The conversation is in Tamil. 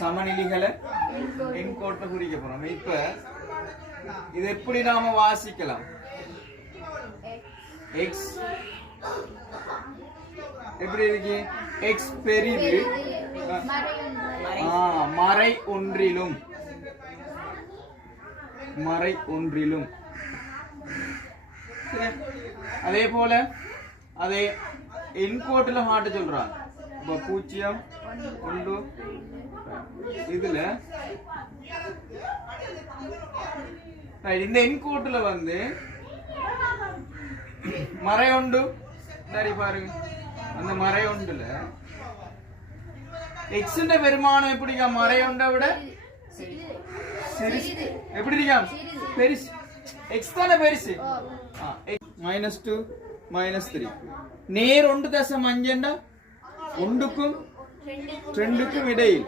சமநிலைகளை என்கோட்ல குறிக்க போறோம். இப்ப இது எப்படி நாம வாசிக்கலாம்? எக்ஸ் எப்படி இருக்கு? எக்ஸ் பெரிது மறை ஒன்றிலும், மறை ஒன்றிலும். அதே போல அதே என்கோட்ல மாட்ட சொல்றாங்க. இப்ப 0 1 இதுல இந்த என்கோட்ல வந்து மறை உண்டு சரி பாருங்க. அந்த மறை உண்டுல எக்ஸ் பெருமானம் எப்படிக்கா? மறை உண்டை விட எப்படி இருக்கா? பெருசு. எக்ஸ் தானே பெருசு. -2 -3 நேர் 1.5 ஒன்றுக்கும் 2க்கும் இடையில்